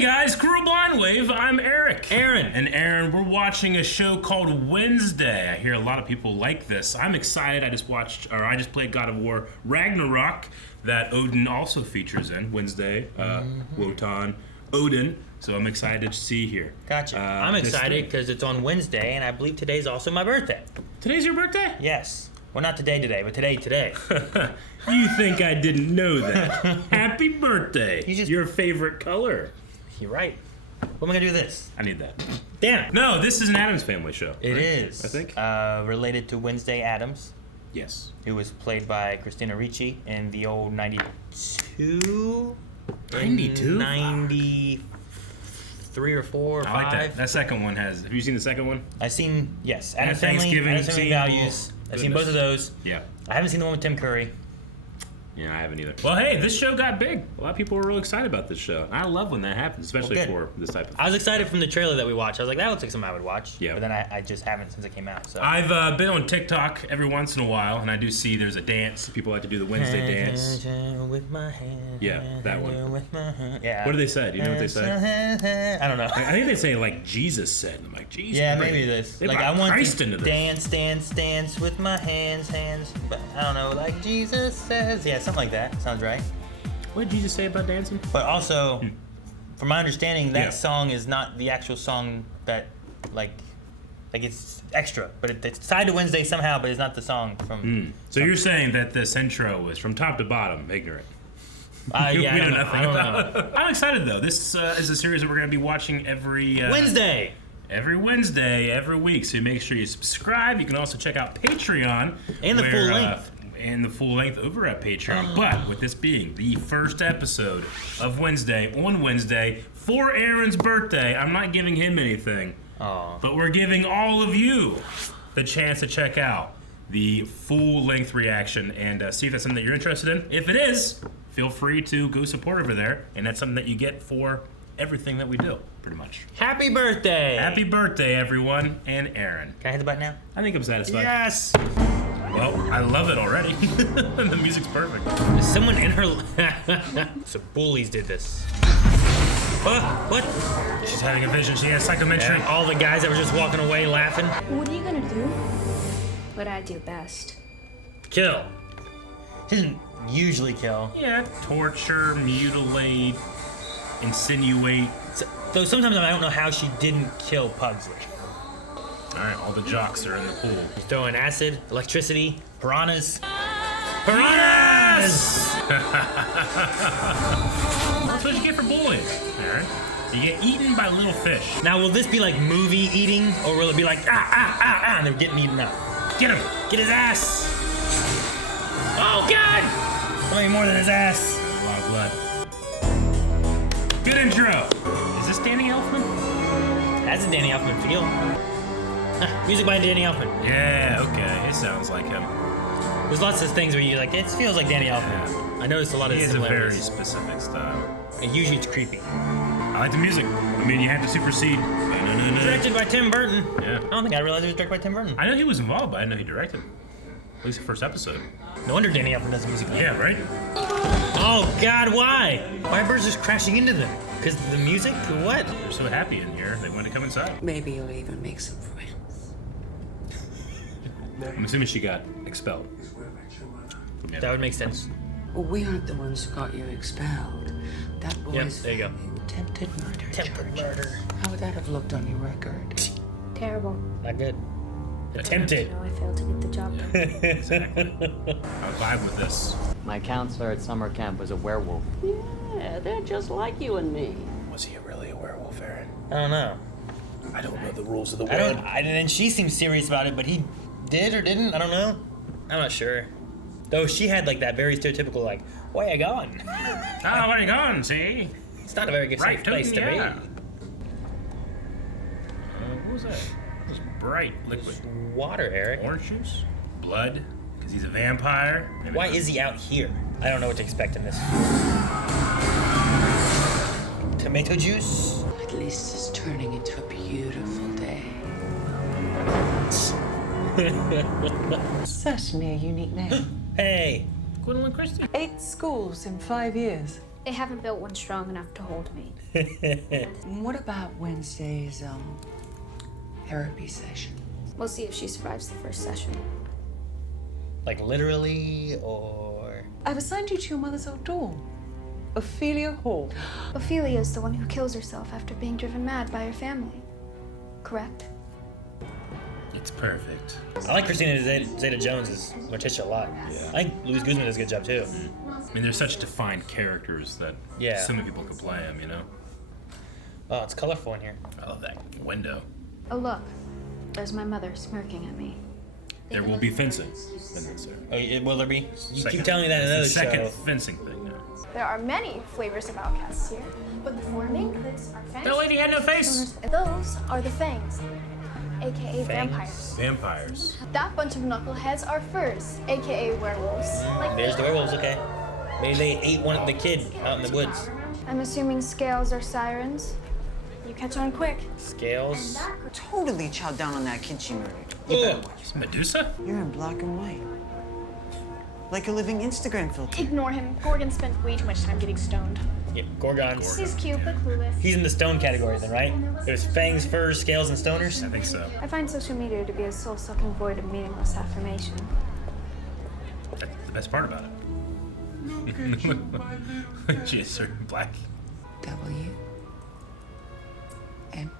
Hey guys, Crew Blind Wave, I'm Eric. Aaron. And Aaron, we're watching a show called Wednesday. I hear a lot of people like this. I'm excited. I just played God of War Ragnarok that Odin also features in. Wednesday, Wotan, Odin. So I'm excited to see here. Gotcha. I'm excited because it's on Wednesday, and I believe today's also my birthday. Today's your birthday? Yes. Well, not today, but today. You think I didn't know that? Happy birthday. Your favorite color. You're right. What am I going to do with this? I need that. Damn it. No, this is an Addams Family show. It is. I think. Related to Wednesday Addams. Yes. Who was played by Christina Ricci in the old 92? 92? 93 or 4 or 5. I like that. That second one has. Have you seen the second one? I've seen, yes. And Addams Family Values. I've seen both of those. Yeah. I haven't seen the one with Tim Curry. Yeah, I haven't either. Well, hey, this show got big. A lot of people were really excited about this show. I love when that happens, especially for this type of thing. I was excited from the trailer that we watched. I was like, that looks like something I would watch. Yeah. But then I just haven't since it came out. So I've been on TikTok every once in a while, and I do see there's a dance. People like to do the Wednesday dance. With my hand. Yeah, that one. With my hand. Yeah. What do they say? Do you know what they say? I don't know. I think they say like Jesus said. I'm like, Jesus. Yeah, maybe this. They like brought I want Christ to into this. dance with my hands. But I don't know, like Jesus says. Yeah, something like that. Sounds right. What did Jesus say about dancing? But also, from my understanding, that song is not the actual song that, like it's extra, but it's tied to Wednesday somehow, but it's not the song from. So you're saying that this intro was from top to bottom ignorant? Yeah, we I know don't nothing know. about it. I'm excited though. This is a series that we're going to be watching every Wednesday. Every Wednesday, every week. So make sure you subscribe. You can also check out Patreon And the full length. And the full length over at Patreon. But with this being the first episode of Wednesday, on Wednesday, for Aaron's birthday, I'm not giving him anything. But we're giving all of you the chance to check out the full length reaction and see if that's something that you're interested in. If it is, feel free to go support over there. And that's something that you get for everything that we do, pretty much. Happy birthday! Happy birthday, everyone, and Aaron. Can I hit the button now? I think I'm satisfied. Yes! Well, I love it already. The music's perfect. Is someone in her... So bullies did this. What? She's having a vision. She has psychometry. Yeah, all the guys that were just walking away laughing. What are you gonna do? What I do best. Kill. She doesn't usually kill. Yeah, torture, mutilate, insinuate. Though sometimes I don't know how she didn't kill Pugsley. Alright, all the jocks are in the pool. He's throwing acid, electricity, piranhas. Piranhas! That's what you get for bullying, Aaron. You get eaten by little fish. Now, will this be like movie eating, or will it be like, and they're getting eaten up? Get him! Get his ass! Oh, God! Way more than his ass. A lot of blood. Good intro. Is this Danny Elfman? That's a Danny Elfman feel. Music by Danny Elfman. Yeah, okay. It sounds like him. There's lots of things where you're like, it feels like Danny Elfman. Yeah. I noticed a lot of He has a very similarities. specific style. And usually it's creepy. I like the music. I mean, you have to supersede. Directed by Tim Burton. Yeah. I don't think I realized it was directed by Tim Burton. I know he was involved, but I didn't know he directed. At least the first episode. No wonder Danny Elfman does music. Yeah, right? Oh, God, why? Why are birds just crashing into them? Because the music? What? They're so happy in here, they want to come inside. Maybe you'll even make some friends. I'm assuming she got expelled. Yeah. That would make sense. Well, we aren't the ones who got you expelled. That boy's Yep, there you go. attempted murder. Attempted murder. How would that have looked on your record? Terrible. Not good. Attempted. No, I failed to get the job done. Exactly. I vibe with this. My counselor at summer camp was a werewolf. Yeah, they're just like you and me. Was he really a werewolf, Aaron? I don't know. I don't know the rules of the I world. don't. And she seemed serious about it, but he did or didn't. I don't know. I'm not sure. Though she had like that very stereotypical like, "Where you going?" Oh, where you going? See? It's not a very good safe place to be. What was that? It was bright liquid. Water, Eric. Orange juice? Blood? Because he's a vampire? Maybe Why not. is he out here? I don't know what to expect in this. Tomato juice. At least it's turning into a beautiful day. Certainly a unique name. Hey. Gwendolyn Christie? 8 schools in 5 years. They haven't built one strong enough to hold me. What about Wednesday's therapy session? We'll see if she survives the first session. Like literally, or I've assigned you to your mother's old doll, Ophelia Hall. Ophelia is the one who kills herself after being driven mad by her family. Correct? It's perfect. I like Christina Zeta-Jones as Morticia a lot. Yeah. I think Louise Guzman does a good job too. I mean, they're such defined characters that so many people could play them, you know? Oh, it's colorful in here. I love that window. Oh, look. There's my mother smirking at me. There will be fencing. Oh, will there be? You keep telling me that in another show. Second fencing thing now. There are many flavors of outcasts here, but the four main cliques are fangs. That lady had no face. Those are the fangs, aka vampires. Vampires. That bunch of knuckleheads are furs, aka werewolves. There's the werewolves, okay. Maybe they ate one of the kid out in the woods. I'm assuming scales are sirens. You catch on quick. Scales. Totally chowed down on that kid she murdered. You better watch. Medusa? You're in black and white. Like a living Instagram filter. Ignore him. Gorgon spent way too much time getting stoned. Yeah, Gorgons. He's cute but clueless. He's in the stone category then, right? It was fangs, furs, scales, and stoners? I think so. I find social media to be a soul-sucking void of meaningless affirmation. That's the best part about it. She is certain black. W. M.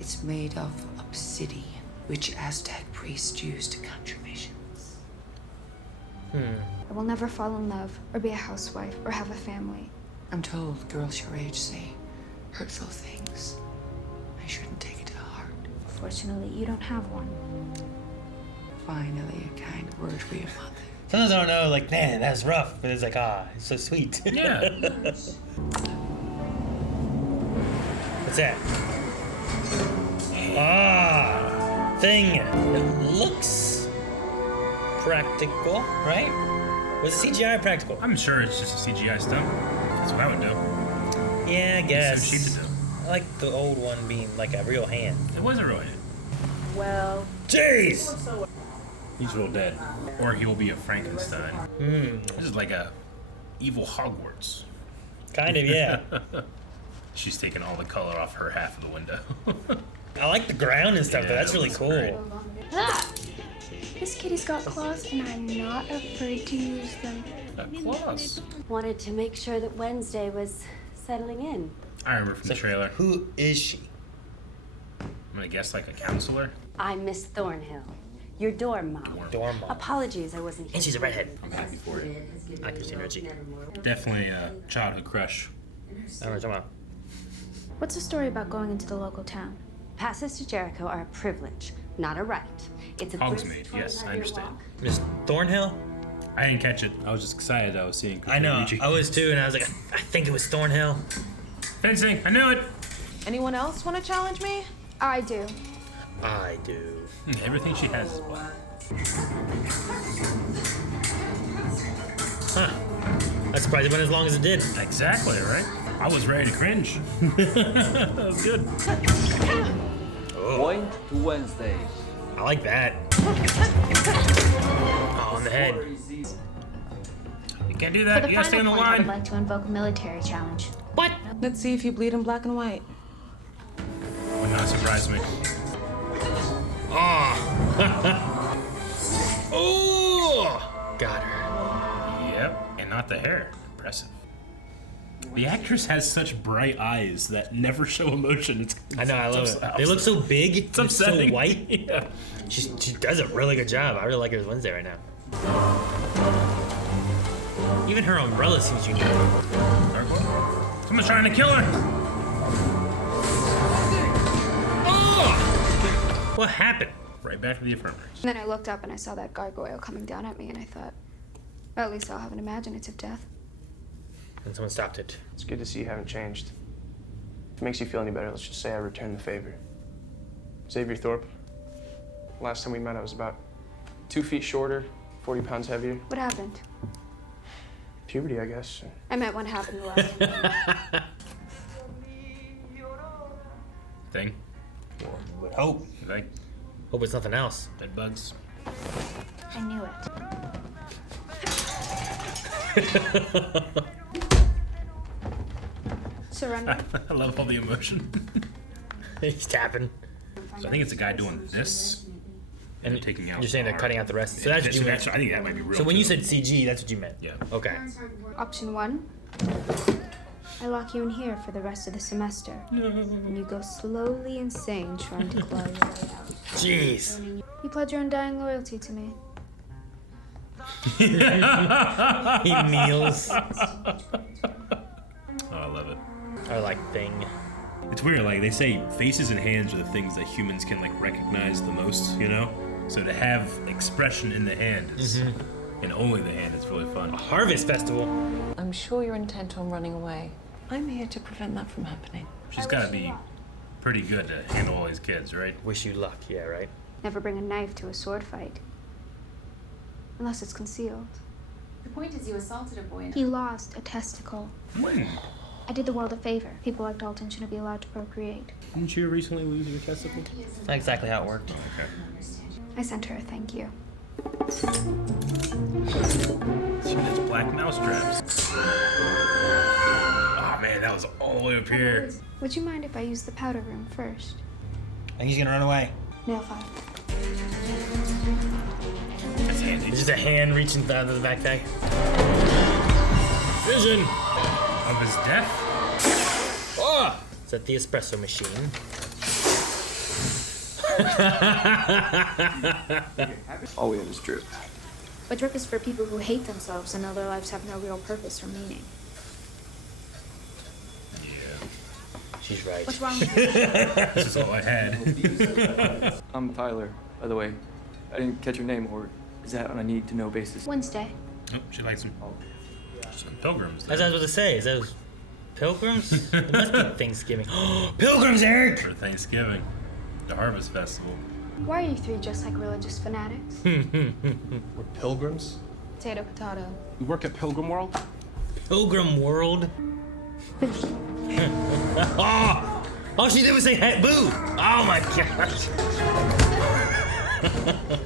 It's made of obsidian, which Aztec priests used to conjure visions. I will never fall in love, or be a housewife, or have a family. I'm told girls your age say hurtful things. I shouldn't take it to heart. Fortunately, you don't have one. Finally, a kind word for your mother. Sometimes I don't know, like, man, that's rough. But it's like, it's so sweet. Yeah. What's that? Thing. It looks practical, right? Was it CGI or practical? I'm sure it's just a CGI stunt. That's what I would do. Yeah, I guess. So cheap to do. I like the old one being like a real hand. It was a real hand. Well, Jeez! He's real dead. Or he will be a Frankenstein. This is like a evil Hogwarts. Kind of, yeah. She's taking all the color off her half of the window. I like the ground and stuff, though. That's really cool. great. Ah! This kitty's got claws, and I'm not afraid to use them. Claws. wanted to make sure that Wednesday was settling in. I remember from the trailer. Who is she? I'm gonna guess like a counselor. I'm Miss Thornhill, your dorm mom. Dorm mom. Apologies, I wasn't here. And she's a redhead. I'm happy for it. I can see Reggie. Definitely a childhood crush. I don't know what you're talking about. What's the story about going into the local town? Passes to Jericho are a privilege, not a right. It's a Hogsmeade, yes, I understand. Miss Thornhill? I didn't catch it. I was just excited I was seeing. I know. Luigi. I was too, and I was like, I think it was Thornhill. Fencing. I knew it. Anyone else want to challenge me? I do. I do. Everything she has is black. Huh. I'm surprised it went as long as it did. Exactly, right? I was ready to cringe. That was good. Point to Wednesday. I like that. Oh, on the head. You can't do For that. the You gotta stay on final the point, I would line. like to invoke a military challenge. What? Let's see if you bleed in black and white. Would not surprise me. Oh. Oh. Got her. Yep, and not the hair. Impressive. The actress has such bright eyes that never show emotion. I know, I love it. They look so big. It's and so upsetting. white. Yeah. She does a really good job. I really like her as Wednesday right now. Even her umbrella seems unique. Someone's trying to kill her. Oh! What happened? Right back to the infirmary. And then I looked up and I saw that gargoyle coming down at me, and I thought, well, at least I'll have an imaginative death. And someone stopped it. It's good to see you haven't changed. If it makes you feel any better, let's just say I returned the favor. Xavier Thorpe. Last time we met, I was about 2 feet shorter, 40 pounds heavier. What happened? Puberty, I guess. I meant what happened the last time. Thing. Would hope. Like Hope it's nothing else. bed bugs. I knew it. surrender. I love all the emotion. He's tapping. So I think it's a guy doing this. And they're taking out. You're saying they're the cutting out the rest. So that's what you meant. I think that might be real. So when you too. said CG, that's what you meant. Yeah. Okay. Option 1. I lock you in here for the rest of the semester. And you go slowly insane trying to claw your way out. Jeez. You pledge your undying loyalty to me. He kneels. Oh, I love it. Or like thing. It's weird, like they say faces and hands are the things that humans can like recognize the most, you know? So to have expression in the hand is, and only the hand is really fun. A harvest festival. I'm sure you're intent on running away. I'm here to prevent that from happening. She's gotta be pretty good to handle all these kids, right? Wish you luck, yeah, right? Never bring a knife to a sword fight. Unless it's concealed. The point is you assaulted a boy. He lost a testicle. When? I did the world a favor. People like Dalton shouldn't be allowed to procreate. Didn't you recently lose your testicle? That's not exactly how it worked. Okay. I sent her a thank you. She has black mouse traps. Oh man, that was all the way up here. Would you mind if I use the powder room first? I think he's gonna run away. Nail file. That's handy. It's just a hand reaching out of the backpack. Vision! Of his death? Oh! Is that the espresso machine? All we have is drip. But drip is for people who hate themselves and know their lives have no real purpose or meaning. She's right. What's wrong with you? This is all I had. I'm Tyler, by the way. I didn't catch your name, or is that on a need-to-know basis? Wednesday. Oh, she likes him. Some pilgrims. That's what I was about to say. Is those pilgrims? It must be Thanksgiving. Pilgrims, Eric! For Thanksgiving. The Harvest Festival. Why are you three just like religious fanatics? We're pilgrims. Potato, potato. We work at Pilgrim World. Pilgrim World? Oh! All she did was say, hey, boo! Oh my gosh.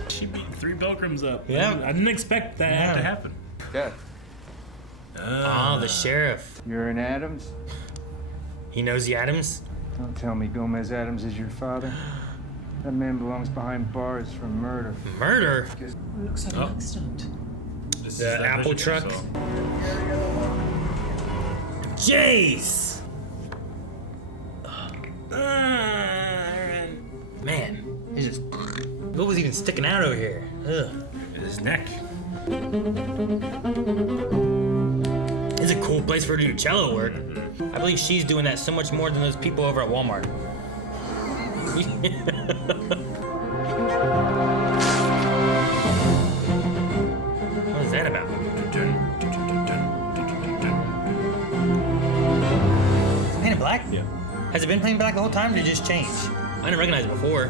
She beat 3 pilgrims up. Yeah. I didn't expect that to happen. Yeah. Oh, the sheriff. You're an Addams? He knows the Addams? Don't tell me Gomez Addams is your father. That man belongs behind bars for murder. Murder? It looks like an accident. This The is that apple vision truck? so- Jace! Man, it's just... What was even sticking out over here? Ugh. His neck. It's a cool place for her to do cello work. I believe she's doing that so much more than those people over at Walmart. What is that about? Painted black? Yeah. Has it been painted black the whole time or did it just change? I didn't recognize it before.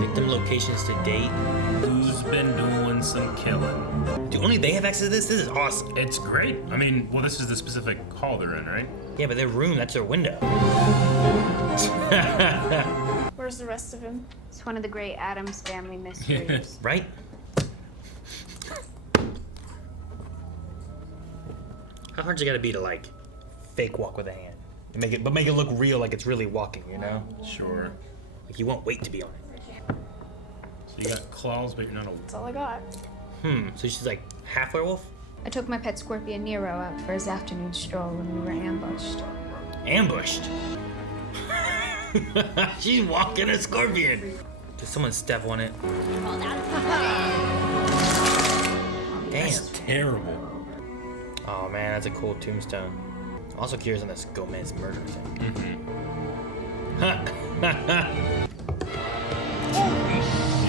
Victim locations to date. Who's been doing some killing? Do only they have access to this? This is awesome. It's great. I mean, well, this is the specific hall they're in, right? Yeah, but their room, that's their window. Where's the rest of him? It's one of the great Addams family mysteries. Right? How hard's it gotta be to like fake walk with a hand? And make it look real, like it's really walking, you know? Sure. Like you won't wait to be on it. So you got claws, but you're not a... That's all I got. So she's like half werewolf? I took my pet scorpion Nero out for his afternoon stroll when we were ambushed. Ambushed? She's walking a scorpion. Did someone step on it? Damn. That's terrible. Oh man, that's a cool tombstone. I'm also curious on this Gomez murder thing.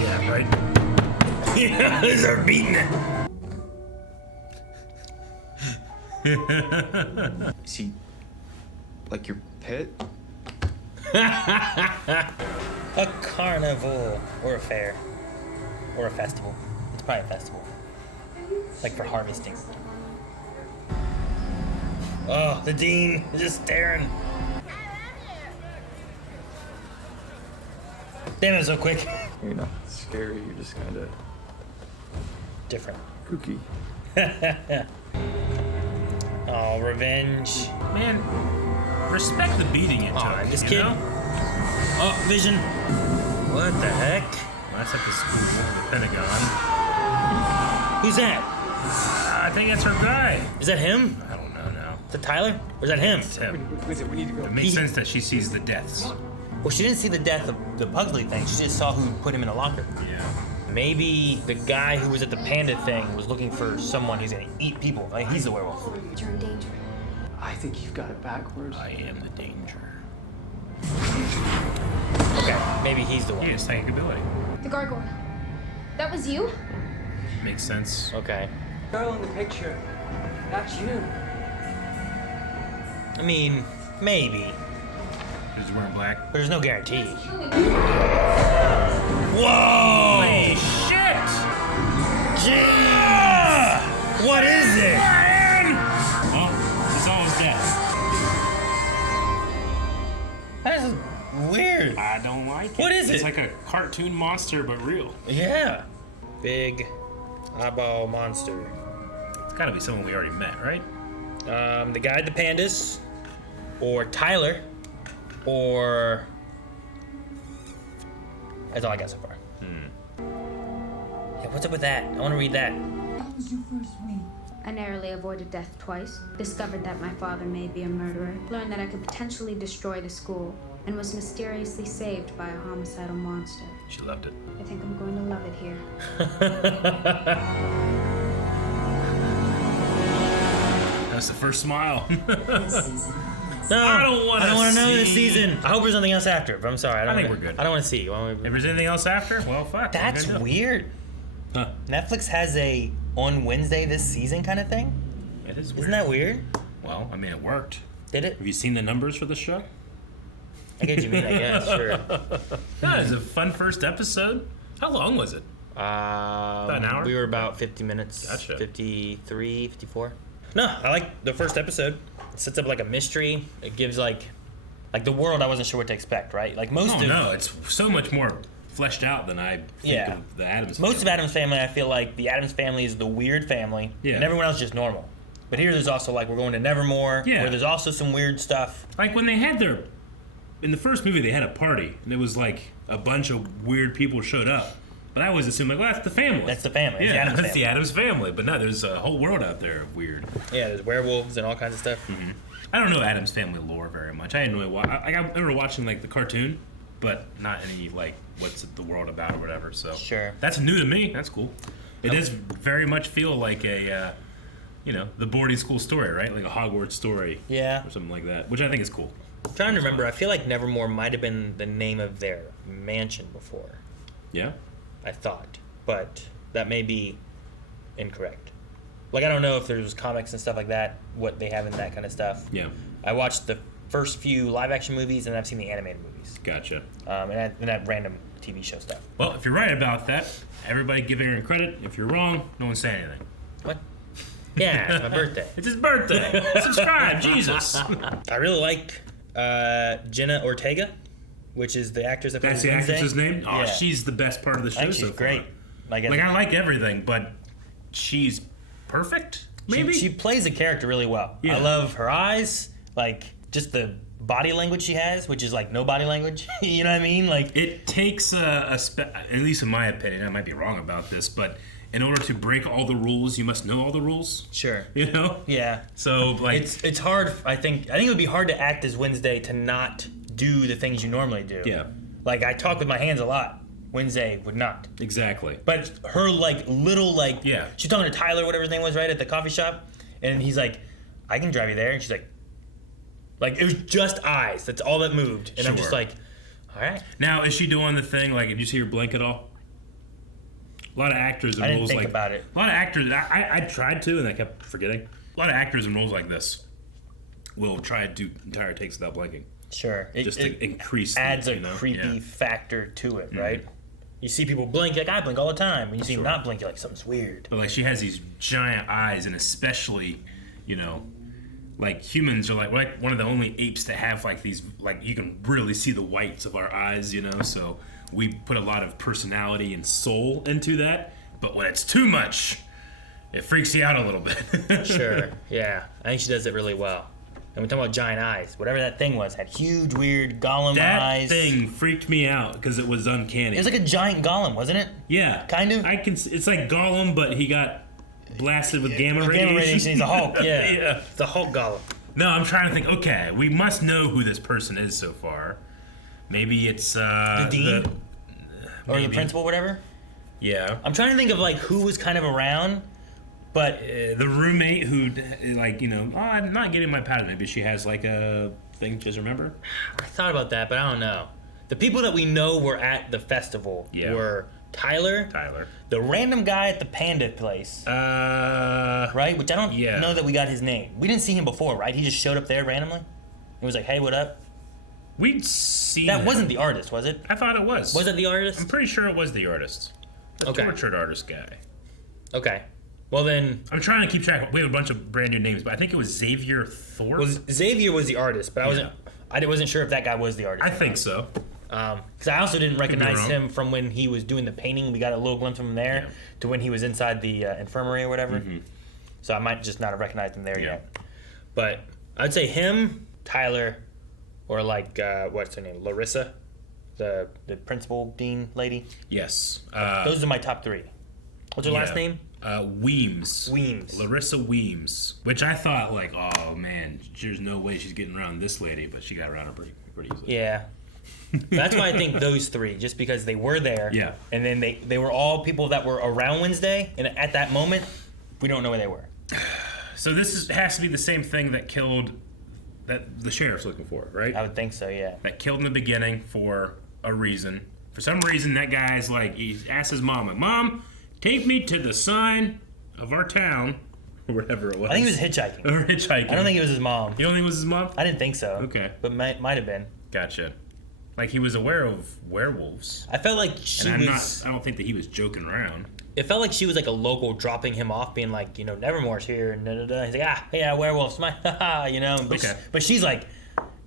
Yeah, right? Yeah, they start beating it. Is he like your pet? A carnival. Or a fair. Or a festival. It's probably a festival. Like for harvesting. Oh, the dean is just staring. Damn, it was so quick. You're not scary, you're just kind of Different. kooky. Oh Oh, revenge. Man, respect the beating it took. This you kid. know? Oh, Vision. What the heck? Well, that's at the school, the Pentagon. Who's that? I think that's her guy. Is that him? I don't know now. Is it Tyler? Or is that him? It's him. We need to go. It makes sense that she sees the deaths. Well, she didn't see the death of the Pugsley thing. She just saw who put him in a locker. Yeah. Maybe the guy who was at the panda thing was looking for someone who's gonna eat people. Like, he's the werewolf. You're in danger. I think you've got it backwards. I am the danger. Okay, maybe he's the one. He has psychic ability. The gargoyle. That was you? Makes sense. Okay. Girl in the picture. That's you. I mean, maybe. She's wearing black. But there's no guarantee. Whoa! Holy shit! Jeez! What is it? Well, it's always death. That's weird. I don't like it. What is It's it? like a cartoon monster, but real. Yeah. Big eyeball monster. It's gotta be someone we already met, right? The guy at the pandas, or Tyler, or... That's all I got so far. Yeah, what's up with that? I want to read that. That was your first week. I narrowly avoided death twice, discovered that my father may be a murderer, learned that I could potentially destroy the school, and was mysteriously saved by a homicidal monster. She loved it. I think I'm going to love it here. That's the first smile. No, I don't want to know this season. I hope there's something else after, but I'm sorry. I think we're good. I don't want to see. If there's anything else after, well, fuck. That's weird. Huh. Netflix has a on Wednesday this season kind of thing. It is weird. Isn't that weird? Well, I mean, it worked. Did it? Have you seen the numbers for the show? I get what you mean, I guess, sure. No, it was a fun first episode. How long was it? About an hour? We were about 50 minutes. Gotcha. 53, 54. No, I like the first episode. It sets up like a mystery. It gives like the world I wasn't sure what to expect, right? Like most of... No, it's so much more fleshed out than I think of the Addams family. Most of Addams family, I feel like the Addams family is the weird family, and everyone else is just normal. But here there's also like we're going to Nevermore, where there's also some weird stuff. Like when they had their... In the first movie, they had a party, and it was like a bunch of weird people showed up. But I always assumed, like, well, that's the family. That's the family. Yeah, the Addams that's family. the Addams family. But no, there's a whole world out there of weird. Yeah, there's werewolves and all kinds of stuff. Mm-hmm. I don't know Addams family lore very much. I didn't really watch. I remember watching like the cartoon, but not any like what's the world about or whatever. So sure, that's new to me. That's cool. It does very much feel like a, the boarding school story, right? Like a Hogwarts story. Yeah. Or something like that, which I think is cool. I'm trying to remember. I feel like Nevermore might have been the name of their mansion before. Yeah. I thought, but that may be incorrect. Like, I don't know if there's comics and stuff like that, what they have in that kind of stuff. Yeah. I watched the first few live-action movies, and I've seen the animated movies. Gotcha. And that random TV show stuff. Well, if you're right about that, everybody giving her credit. If you're wrong, no one say anything. What? Yeah, it's my birthday. It's his birthday. Subscribe, Jesus. I really like Jenna Ortega, which is the actress that plays That's the Wednesday. actress's name? Oh, Yeah. she's the best part of the show I think so she's far. great. Like I like everything, but she's perfect, maybe? She plays the character really well. Yeah. I love her eyes, like just the body language she has, which is like no body language. You know what I mean? Like it takes at least in my opinion, I might be wrong about this, but in order to break all the rules, you must know all the rules. Sure. You know? Yeah. So like it's hard. I think it would be hard to act as Wednesday to not do the things you normally do. Yeah. Like I talk with my hands a lot. Wednesday would not. Exactly. But her like little like she's talking to Tyler, whatever his name was, right, at the coffee shop, and he's like, I can drive you there, and she's like it was just eyes. That's all that moved, and I'm just like, all right. Now is she doing the thing like? Did you see her blink at all? A lot of actors in I didn't roles think like about it. A lot of actors. I tried to, and I kept forgetting. A lot of actors in roles like this will try to do entire takes without blinking. Sure. Just to increase. Adds a creepy factor to it, right? You see people blink, like I blink all the time. When you see them not blink, you're like, something's weird. But like she has these giant eyes, and especially, like humans are like one of the only apes that have like these, like you can really see the whites of our eyes, so we put a lot of personality and soul into that. But when it's too much, It freaks you out a little bit. Sure, yeah. I think she does it really well. And we're talking about giant eyes. Whatever that thing was had huge, weird Gollum eyes. That thing freaked me out because it was uncanny. It was like a giant Gollum, wasn't it? Yeah. Kind of? It's like Gollum, but he got blasted with gamma radiation. Gamma radiation, he's a Hulk, yeah. Yeah. It's a Hulk Gollum. No, I'm trying to think, okay, we must know who this person is so far. Maybe it's the dean? Or the principal, whatever? Yeah. I'm trying to think of, like, who was kind of around. But the roommate who, like, you know, oh, I'm not getting my pattern. Maybe she has, like, a thing to remember. I thought about that, but I don't know. The people that we know were at the festival were Tyler, the random guy at the panda place, right? Which I don't know that we got his name. We didn't see him before, right? He just showed up there randomly. He was like, "Hey, what up?" We'd seen that. him. Wasn't the artist, was it? I thought it was. Was it the artist? I'm pretty sure it was the artist. The tortured artist guy. Okay. Well then, I'm trying to keep track. We have a bunch of brand new names, but I think it was Xavier Thorpe. Well, Xavier was the artist, but I wasn't sure if that guy was the artist. I think so. Because I also didn't recognize him from when he was doing the painting. We got a little glimpse of him there to when he was inside the infirmary or whatever. Mm-hmm. So I might just not have recognized him there yet. But I'd say him, Tyler, or like what's her name, Larissa, the principal dean lady. Yes. Those are my top three. What's her last name? Weems. Weems. Larissa Weems. Which I thought, like, oh man, there's no way she's getting around this lady, but she got around her pretty easily. Yeah. That's why I think those three, just because they were there. Yeah. And then they were all people that were around Wednesday, and at that moment, we don't know where they were. So this has to be the same thing that killed, that the sheriff's looking for, right? I would think so, yeah. That killed in the beginning for a reason. For some reason, that guy's like, he asked his mom, like, Mom, take me to the sign of our town, or whatever it was. I think he was hitchhiking. Or hitchhiking. I don't think it was his mom. You don't think it was his mom? I didn't think so. Okay. But might have been. Gotcha. Like he was aware of werewolves. I felt like she was... I don't think that he was joking around. It felt like she was like a local dropping him off, being like, you know, Nevermore's here, and da-da-da. He's like, yeah, werewolves, you know. But she's like,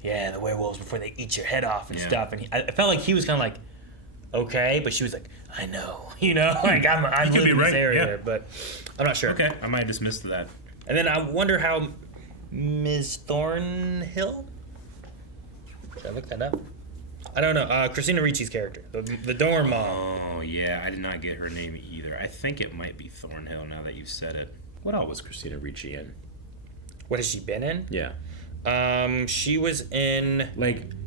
yeah, the werewolves before they eat your head off and stuff. And I felt like he was kind of like, okay, but she was like, I know, you know, like I'm living in this area, but I'm not sure. Okay, I might have dismissed that. And then I wonder how Ms. Thornhill. Should I look that up? I don't know. Christina Ricci's character, the dorm mom. Oh yeah, I did not get her name either. I think it might be Thornhill now that you've said it. What all was Christina Ricci in? What has she been in? Yeah. She was in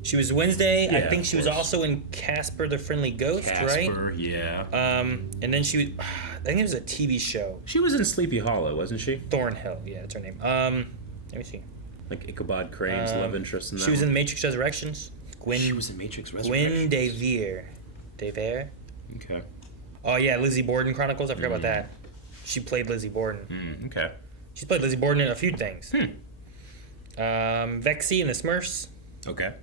she was Wednesday. Yeah, I think she was also in Casper the Friendly Ghost, right? Casper, yeah. And then she was, I think it was a TV show. She was in Sleepy Hollow, wasn't she? Thornhill, yeah, that's her name. Let me see. Like Ichabod Crane's love interest in that. She was in Matrix Resurrections. She was in Matrix Resurrections. Gwen Devere. Okay. Oh yeah, Lizzie Borden Chronicles. I forgot about that. She played Lizzie Borden. Okay. She's played Lizzie Borden in a few things. Vexy in the Smurfs. Okay.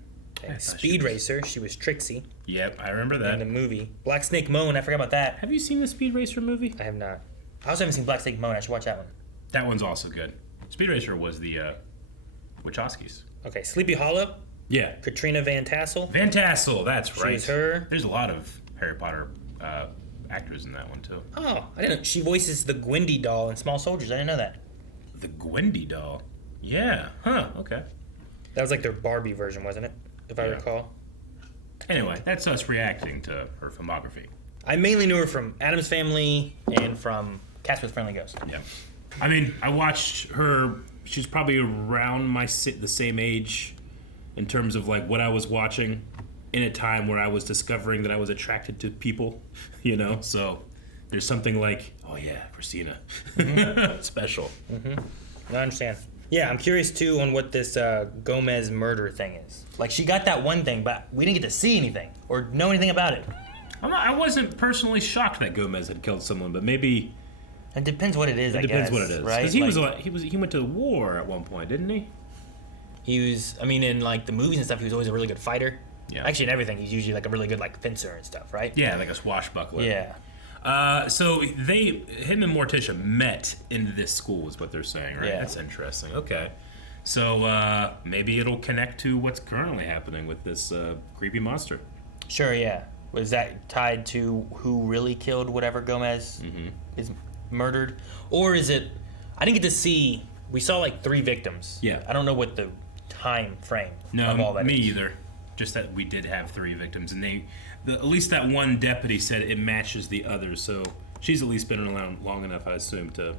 Speed Racer. She was Trixie. Yep, I remember that. In the movie. Black Snake Moan. I forgot about that. Have you seen the Speed Racer movie? I have not. I also haven't seen Black Snake Moan. I should watch that one. That one's also good. Speed Racer was the Wachowskis. Okay, Sleepy Hollow. Yeah. Katrina Van Tassel. Van Tassel, that's right. She's her. There's a lot of Harry Potter actors in that one too. Oh, I didn't know. She voices the Gwendy doll in Small Soldiers. I didn't know that. The Gwendy doll? Yeah. Huh, okay. That was like their Barbie version, wasn't it? If I recall. Anyway, that's us reacting to her filmography. I mainly knew her from Addams Family and from Casper the Friendly Ghost. Yeah. I mean, I watched her. She's probably around the same age in terms of like what I was watching in a time where I was discovering that I was attracted to people, you know? So there's something like, oh yeah, Christina. Special. I understand. Yeah, I'm curious too on what this Gomez murder thing is. Like, she got that one thing, but we didn't get to see anything or know anything about it. I wasn't personally shocked that Gomez had killed someone, but maybe... It depends what it is, I guess. It depends what it is. Right? Because he went to the war at one point, didn't he? He was, I mean, in like the movies and stuff, he was always a really good fighter. Yeah. Actually, in everything, he's usually like a really good like fencer and stuff, right? Yeah, like a swashbuckler. Yeah. So him and Morticia met in this school is what they're saying, right? Yeah. That's interesting. Okay. So maybe it'll connect to what's currently happening with this creepy monster. Sure, yeah. Was that tied to who really killed whatever Gomez is murdered, or is it? I didn't get to see. We saw like 3 victims. Yeah. I don't know what the time frame of all that me is. either. Just that we did have 3 victims, and at least that one deputy said it matches the others. So she's at least been around long enough, I assume, to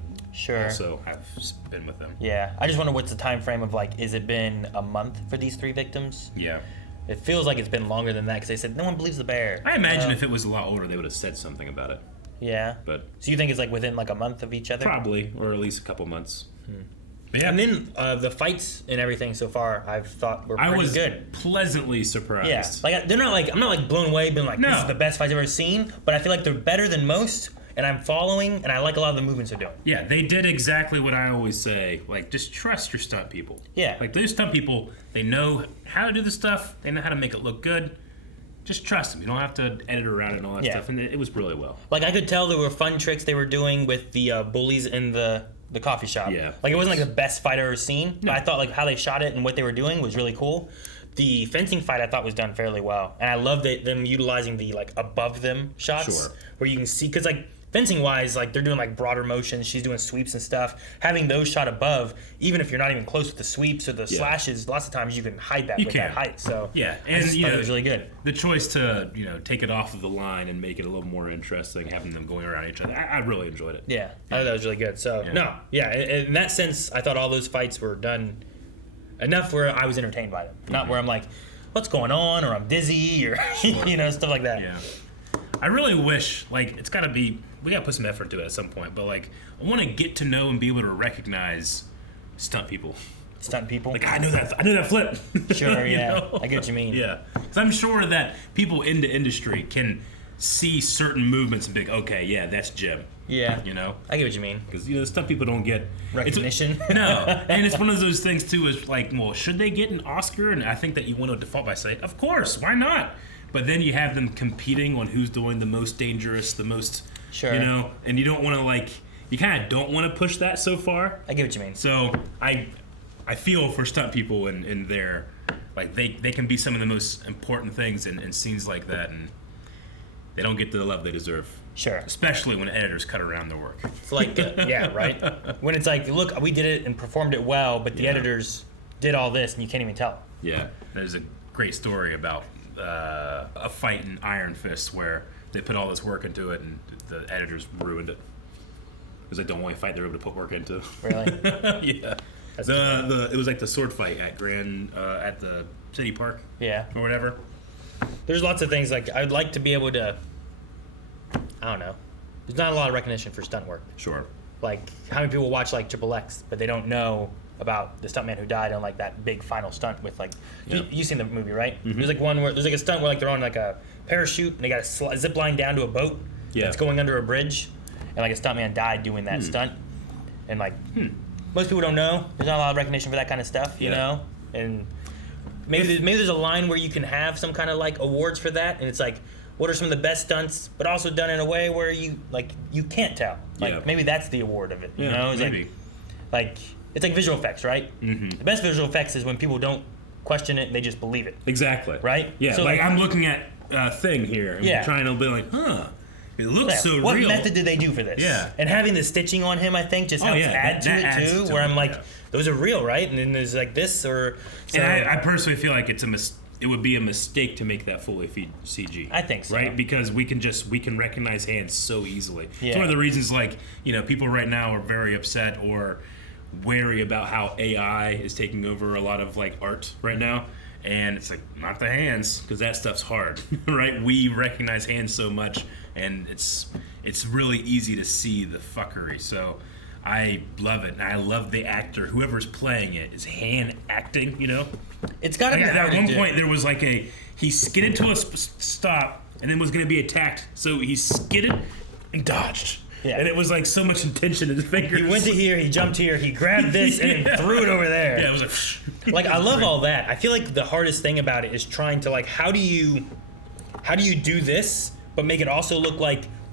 also have been with them. Yeah, I just wonder what's the time frame of like, is it been a month for these 3 victims? Yeah. It feels like it's been longer than that because they said no one believes the bear. I imagine if it was a lot older, they would have said something about it. Yeah. But so you think it's like within like a month of each other? Probably, or at least a couple months. But yeah. And then the fights and everything so far, I've thought were pretty good. I was pleasantly surprised. Yeah, like I'm not like blown away, being like this is the best fight I've ever seen. But I feel like they're better than most, and I'm following, and I like a lot of the movements they're doing. Yeah, they did exactly what I always say. Like, just trust your stunt people. Yeah. Like, those stunt people, they know how to do the stuff. They know how to make it look good. Just trust them. You don't have to edit around it and all that stuff. And it was really well. Like, I could tell there were fun tricks they were doing with the bullies in the coffee shop. Yeah. Like, it wasn't like the best fight I've ever seen, but I thought like how they shot it and what they were doing was really cool. The fencing fight I thought was done fairly well, and I love them utilizing the like above them shots where you can see, because like fencing wise, like they're doing like broader motions, she's doing sweeps and stuff. Having those shot above, even if you're not even close with the sweeps or the slashes, lots of times you can hide that with that height. So yeah, and you know, it was really good. The choice to take it off of the line and make it a little more interesting, having them going around each other, I really enjoyed it. Yeah, I thought that was really good. So in that sense, I thought all those fights were done enough where I was entertained by them, not where I'm like, what's going on, or I'm dizzy, or stuff like that. Yeah, I really wish it's got to be. We gotta put some effort to it at some point, but like I want to get to know and be able to recognize stunt people. Stunt people. Like I know that flip. Sure, yeah. I get what you mean. Yeah, because I'm sure that people in the industry can see certain movements and be like, okay, yeah, that's Jim. Yeah. I get what you mean. Because stunt people don't get recognition. No, and it's one of those things too. Is like, well, should they get an Oscar? And I think that you want to default by saying, of course, why not? But then you have them competing on who's doing the most dangerous, the most. Sure. And you don't want to you kind of don't want to push that so far. I get what you mean. So I feel for stunt people in their, they can be some of the most important things in scenes like that, and they don't get the love they deserve. Sure. Especially when editors cut around their work. It's like, yeah, right? When it's like, look, we did it and performed it well, but the editors did all this and you can't even tell. Yeah. There's a great story about a fight in Iron Fist where they put all this work into it and the editors ruined it because they don't want to fight they're able to put work into. Really? Yeah. It was like the sword fight at at the city park. Yeah. Or whatever. There's lots of things I'd like to be able to. I don't know. There's not a lot of recognition for stunt work. Sure. Like how many people watch Triple X, but they don't know about the stuntman who died on that big final stunt with you've seen the movie, right? Mm-hmm. There's one where there's a stunt where they're on a parachute and they got a zip line down to a boat that's going under a bridge, and a stuntman died doing that stunt, and most people don't know. There's not a lot of recognition for that kind of stuff, you know, and maybe there's a line where you can have some kind of awards for that, and it's what are some of the best stunts, but also done in a way where you can't tell. Maybe that's the award of it. You know, it's maybe. It's like visual effects, right? Mm-hmm. The best visual effects is when people don't question it and they just believe it. Exactly. Right? Yeah. So I'm looking at a thing here and trying to be like, it looks so real. What method did they do for this? Yeah. And having the stitching on him, I think, just helps add to it too. Where I'm those are real, right? And then there's this or. So, and I personally feel like it would be a mistake to make that fully CG. I think so. Right? Because we can recognize hands so easily. Yeah. It's one of the reasons people right now are very upset or wary about how AI is taking over a lot of art right now. And it's not the hands, because that stuff's hard, right? We recognize hands so much, and it's really easy to see the fuckery. So I love it, and I love the actor. Whoever's playing it is hand acting, It's got to be hard at one to do. point, there was he skidded to a stop, and then was going to be attacked. So he skidded and dodged. Yeah. And it was so much intention in his fingers. He went to here, he jumped here, he grabbed this and threw it over there. Yeah, it was I love all that. I feel like the hardest thing about it is trying to how do you do this, but make it also look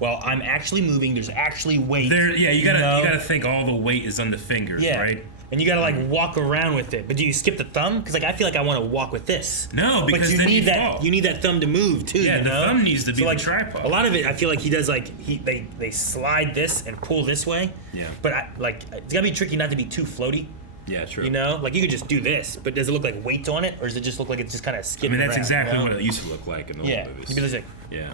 I'm actually moving. There's actually weight. You gotta think all the weight is on the fingers, right? and you gotta like walk around with it. But do you skip the thumb? Because like I feel like I want to walk with this. No, because but you then need you that. fall. You need that thumb to move too. Yeah, you the know? thumb needs to be like, the tripod. A lot of it, I feel like he does like they slide this and pull this way. Yeah. But it's gotta be tricky not to be too floaty. Yeah, true. You know, like you could just do this, but does it look like weights on it, or does it just look like it's just kind of skipping? That's around, exactly you know? what it used to look like in the old movies. You'd be like, yeah.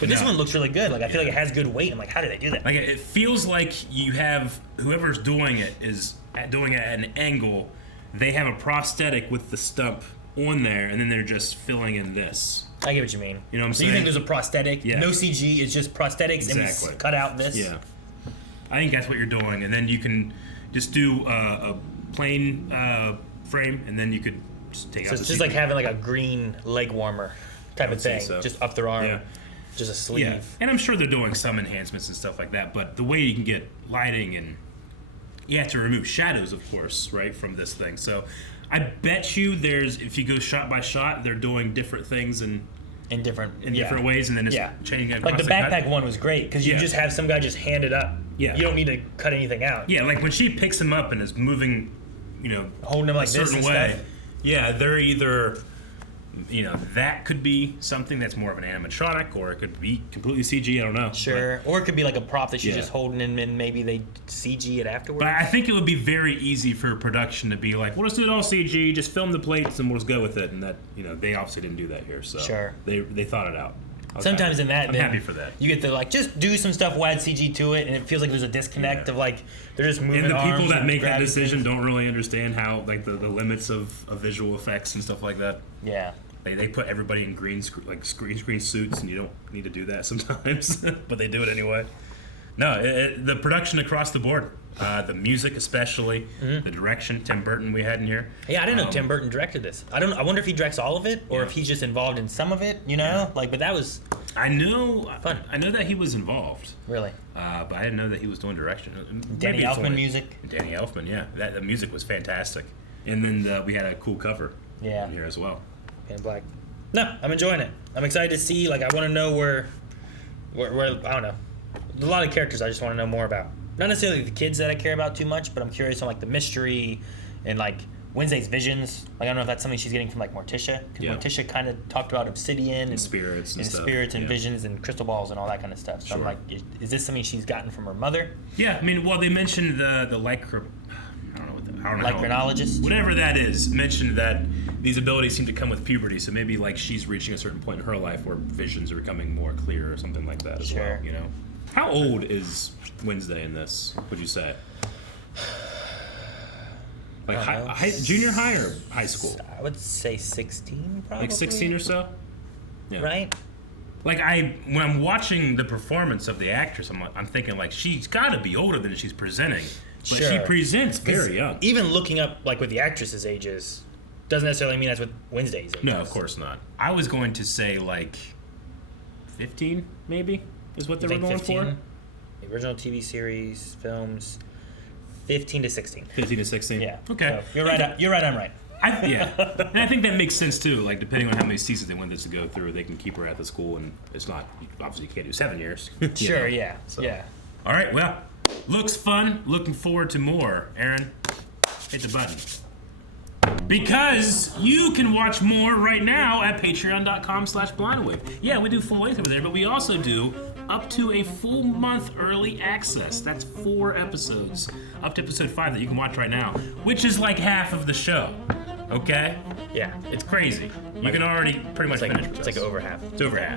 But this one looks really good. Like I feel like it has good weight. I'm like, how did they do that? Like it feels like you have whoever's doing it is doing it at an angle. They have a prosthetic with the stump on there, and then they're just filling in this. I get what you mean. You know what I'm so saying? You think there's a prosthetic? Yeah. No CG. It's just prosthetics and we cut out this. Yeah. I think that's what you're doing, and then you can just do a plain frame, and then you could just take out. So it's just like having like a green leg warmer type of thing, so. just up their arm. Yeah. Just a sleeve. Yeah, and I'm sure they're doing some enhancements and stuff like that, but the way you can get lighting and you have to remove shadows, of course, right, from this thing. So I bet you if you go shot by shot, they're doing different things in different ways, and then it's changing it. Like the backpack one was great because you just have some guy just hand it up. Yeah. You don't need to cut anything out. Yeah, like when she picks him up and is moving, holding him like a certain this way. Stuff. Yeah, they're either. That could be something that's more of an animatronic, or it could be completely CG. I don't know. Sure. Or it could be like a prop that she's just holding and maybe they CG it afterwards. But I think it would be very easy for production to be like, well, let's do it all CG, just film the plates and we'll just go with it. And that, they obviously didn't do that here. So sure. They thought it out. Sometimes in that, I'm happy for that. You get to like just do some stuff, add CG to it, and it feels like there's a disconnect of like they're just moving. And the people that make that grabbing decision things. don't really understand how like the limits of visual effects and stuff like that. Yeah. They put everybody in green screen suits, and you don't need to do that sometimes, but they do it anyway. No, the production across the board, the music especially, the direction. Tim Burton we had in here. Yeah, I didn't know Tim Burton directed this. I wonder if he directs all of it, or if he's just involved in some of it. But that was. I know. Fun. I know that he was involved. Really. But I didn't know that he was doing direction. Danny Elfman music. Danny Elfman, yeah. The music was fantastic, and then we had a cool cover. Yeah. In here as well. In black. No, I'm enjoying it. I'm excited to see. Like, I want to know where I don't know. There's a lot of characters I just want to know more about. Not necessarily the kids that I care about too much, but I'm curious on like the mystery and like Wednesday's visions. Like, I don't know if that's something she's getting from like Morticia, because Morticia kind of talked about obsidian and spirits and stuff. Spirits and visions and crystal balls and all that kind of stuff. So I'm like, is this something she's gotten from her mother? Yeah, I mean, well, they mentioned the Lycranologist? Whatever that is, mentioned that these abilities seem to come with puberty, so maybe like she's reaching a certain point in her life where visions are becoming more clear or something like that as well, How old is Wednesday in this, would you say? Like junior high or high school? I would say 16 probably. Like 16 or so? Yeah. Right? Like when I'm watching the performance of the actress, I'm thinking like she's got to be older than she's presenting. But she presents very young. Even looking up like what the actress's age is doesn't necessarily mean that's what Wednesday's age is. No, of course not. I was going to say like 15 maybe is what they were going 15? for. The original TV series, films, 15 to 16. 15 to 16? Yeah. Okay. So you're right. You're right. I'm right. And I think that makes sense too. Like depending on how many seasons they want this to go through, they can keep her at the school, and it's not obviously you can't do 7 years. Sure. Yeah. So. Yeah. All right. Well, looks fun. Looking forward to more. Aaron, hit the button. Because you can watch more right now at patreon.com/blindawave. Yeah, we do full length over there, but we also do up to a full month early access. That's 4 episodes, up to episode 5 that you can watch right now, which is like half of the show. Okay? Yeah. It's crazy. You can already pretty much finish. It's like over half. It's over half.